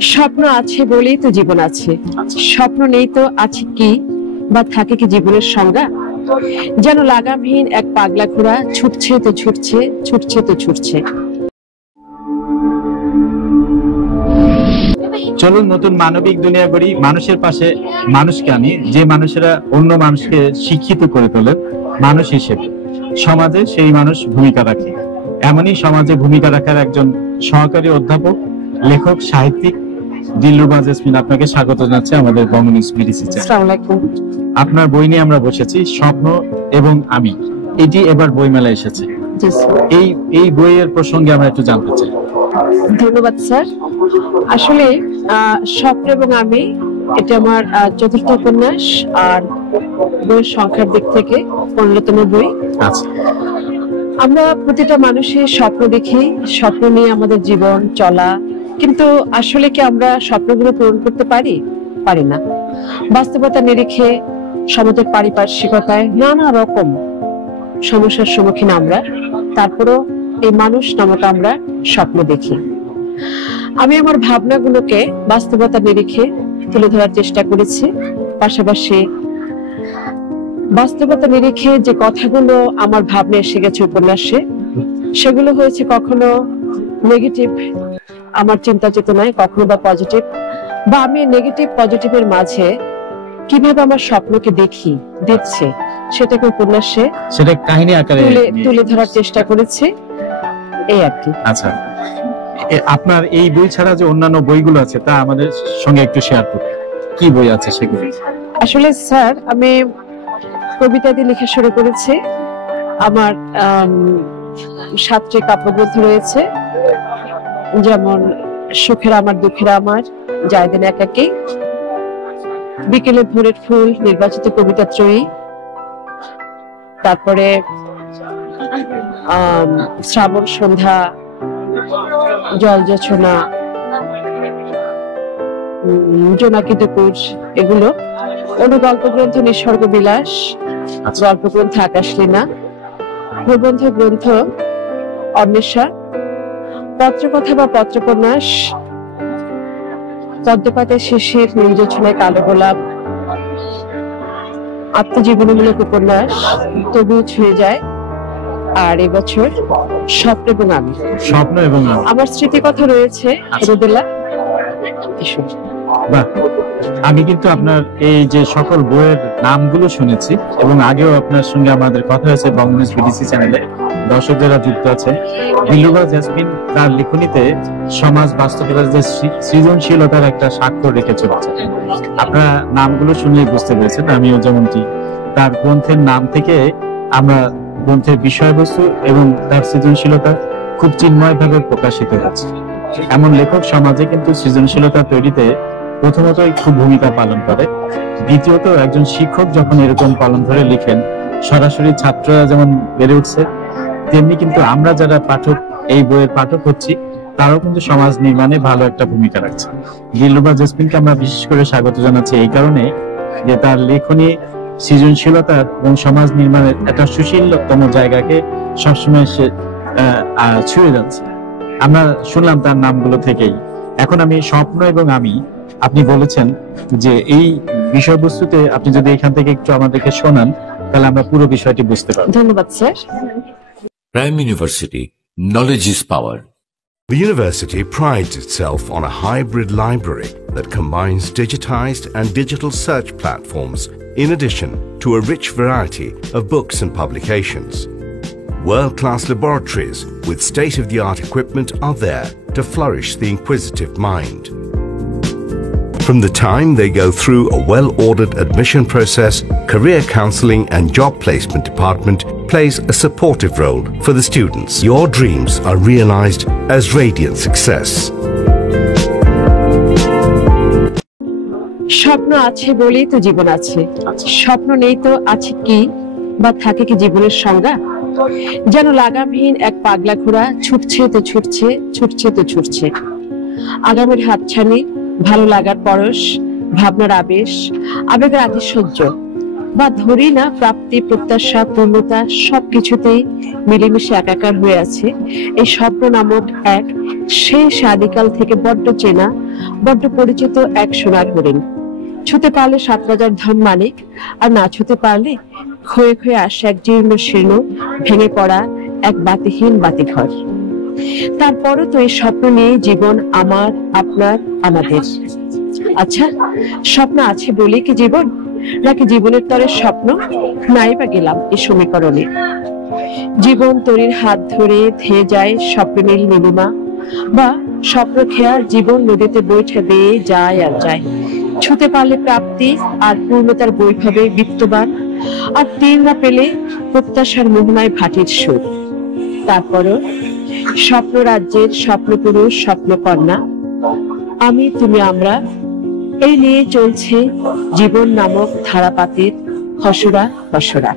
স্বপ্ন আছে বলেই তো জীবন আছে, স্বপ্ন নেই তো আছে কি বা থাকে কি জীবনের সংজ্ঞা? যেন লাগামহীন এক পাগলা ঘোড়া, ছুটছে তো ছুটছে, ছুটছে তো ছুটছে। চলুন নতুন মানবিক দুনিয়া গড়ি, মানুষের পাশে মানুষকে আনি, যে মানুষেরা অন্য মানুষকে শিক্ষিত করে তোলে মানুষ হিসেবে, সমাজে সেই মানুষ ভূমিকা রাখে। এমনই সমাজে ভূমিকা রাখার একজন সহকারী অধ্যাপক, লেখক, সাহিত্যিক দিলরুবা জেসমিন, আপনাকে স্বাগত জানাচ্ছি আমাদের বঙ্গনিউজ বিডিসি চ্যানেলে। আসসালামু আলাইকুম। আপনার বই নিয়ে আমরা বসেছি, স্বপ্ন এবং আমি, এটি এবার বইমেলায় এসেছে। এই বইয়ের প্রসঙ্গে আমরা একটু জানতে চাই। ধন্যবাদ স্যার। আসলে স্বপ্ন এবং আমি, এটা আমার চতুর্থ উপন্যাস, আর বইয়ের সংখ্যার দিক থেকে 15তম বই। আচ্ছা, আমরা প্রতিটা মানুষের স্বপ্ন দেখি, স্বপ্ন নিয়ে আমাদের জীবন চলা, কিন্তু আসলে কি আমরা স্বপ্নগুলো পূরণ করতে পারি না। বাস্তবতা নিরিখে, সমাজের পারিপার্শ্বিকতায় নানা রকম সমস্যার সম্মুখীন আমরা, তারপরও এই মানুষ নামক আমরা স্বপ্ন দেখি। আমি আমার ভাবনাগুলোকে বাস্তবতা নিরিখে তুলে ধরার চেষ্টা করেছি, পাশাপাশি বাস্তবতা নিরিখে যে কথাগুলো আমার ভাবনা এসে গেছে উপন্যাসে, সেগুলো হয়েছে কখনো নেগেটিভ আমার চিন্তা চেতনায়, কখনো বা পজিটিভ, বা আমি নেগেটিভ পজিটিভের মাঝে কিভাবে আমার স্বপ্নকে দেখছে সেটাকে উপন্যাসে সেটা কাহিনী আকারে তুলে ধরার চেষ্টা করেছি, এই আর কি। আচ্ছা, আপনার এই বই ছাড়া যে অন্যান্য বইগুলো আছে তা আমাদের সঙ্গে একটু শেয়ার করুন। কি বই আছে সেগুলো? আসলে স্যার, আমি কবিতা দিয়ে লেখা শুরু করেছি। আমার 7টি কাব্যগ্রন্থ রয়েছে, যেমন সুখের আমার, দুঃখের আমার, যায়দিন একাকী, বিকেলে ভোরের ফুল, নির্বাচিত কবিতা ত্রয়ী, তারপরে শ্রাবণ সন্ধ্যা, জল জোছনা, জোনাকি দুপুর, এগুলো। অনুগল্প গ্রন্থ নিসর্গ বিলাস, গল্প গ্রন্থ আকাশলীনা, প্রবন্ধ গ্রন্থ অন্বেষা, পত্রকথা বা পত্রোপন্যাস, পদ্মপাতের শিশির, নীল জোছনায় কালো গোলাপ, আত্মজীবনীমূলক উপন্যাস তবুও ছুঁয়ে যায়, আর এবছর স্বপ্ন এবং আমি। আমার স্মৃতিকথা রয়েছে রোদেলা। আমি কিন্তু আপনার এই যে সকল বইয়ের নামগুলো শুনেছি এবং আগেও আপনার সঙ্গে আমাদের কথা হয়েছে বঙ্গনিউজ বিডিসি চ্যানেলে, দর্শক যারা যুক্ত আছে। দিলরুবা জেসমিন তার লিখনীতে সমাজ বাস্তবতার যে সৃজনশীলতার একটা স্বাক্ষর রেখে চলেছে। আপনারা নামগুলো শুনলেই বুঝতে পেরেছেন, আমিও যেমনটি। তার গ্রন্থের নাম থেকে আমরা গ্রন্থের বিষয়বস্তু এবং তার সৃজনশীলতা খুব চিন্ময়ভাবে প্রকাশিত হচ্ছে। এমন লেখক সমাজে কিন্তু সৃজনশীলতা তৈরিতে প্রথমতই খুব ভূমিকা পালন করে, দ্বিতীয়ত একজন শিক্ষক যখন এরকম পালন ধরে লিখেন, সরাসরি ছাত্ররা যেমন বেড়ে উঠছে, তেমনি কিন্তু আমরা যারা পাঠক, এই বইয়ের পাঠক হচ্ছি, তারাও কিন্তু সমাজ নির্মাণে ভালো একটা ভূমিকা রাখছে। দিলরুবা জেসমিনকে আমরা বিশেষ করে স্বাগত জানাচ্ছি এই কারণে যে তার লেখনী সৃজনশীলতার এবং সমাজ নির্মাণের একটা সুশীলতম জায়গাকে সবসময় সে ছুঁয়ে যাচ্ছে। আমরা শুনলাম তার নামগুলো থেকেই। এখন আমি স্বপ্ন এবং আমি, আপনি বলেছেন যে এই বিষয়বস্তুতে আপনি যদি এখান থেকে একটু আমাদেরকে শোনান, তাহলে আমরা পুরো বিষয়টি বুঝতে পারব। ধন্যবাদ sir. Prime University, knowledge is power. The university prides itself on a hybrid library that combines digitized and digital search platforms in addition to a rich variety of books and publications. World-class laboratories with state-of-the-art equipment are there to flourish the inquisitive mind. From the time they go through a well-ordered admission process, career counseling and job placement department plays a supportive role for the students. Your dreams are realized as radiant success. স্বপ্ন আছে বলেই তো জীবন আছে, স্বপ্ন নেই তো আছে কি বা থাকে কি জীবনের সংজ্ঞা? যেন লাগামহীন এক পাগলা ঘোড়া, ছুটছে তো ছুটছে, ছুটছে তো ছুটছে। আগামীর হাতছানি, ভালো লাগার পরশ, ভাবনার আবেশ, আবেগের আতিশয্য, বা ধরি না প্রাপ্তি, প্রত্যাশা, পূর্ণতা সবকিছুতেই মিলেমিশে একাকার হয়ে আছে এই স্বপ্ন নামক এক সেই আদিকাল থেকে বড্ড চেনা, বড্ড পরিচিত এক সোনার হরিণ। ছুতে পারলে 7 রাজার ধন মানিক, আর না ছুতে পারলে ক্ষয়ে ক্ষয়ে আসে এক জীর্ণ শীর্ণ ভেঙে পড়া এক বাতিহীন বাতিঘর। তারপরও তো এই স্বপ্ন নিয়ে জীবন আমার, আপনার, আমাদের। আচ্ছা, স্বপ্ন আছে বলে কি জীবন, নাকি জীবনের তরে স্বপ্ন? নাই বা গেলাম এই সমীকরণে। জীবন তরির হাত ধরে ধেয়ে যায় স্বপ্নের নীলিমা, বা স্বপ্ন খেয়ার জীবন নদীতে বৈঠা দিয়ে যায় আর যায়। ছুতে পারলে প্রাপ্তি আর পূর্ণতার বৈভবে বিত্তবান, আর তীর না পেলে প্রত্যাশার মোহনায় ভাটির সুর। তারপরও স্বপ্ন রাজ্যের স্বপ্নপুরুষ, স্বপ্নকন্যা, আমি, তুমি, আমরা, এই নিয়ে চলছে জীবন নামক ধারাপাতের খসড়া খসড়া।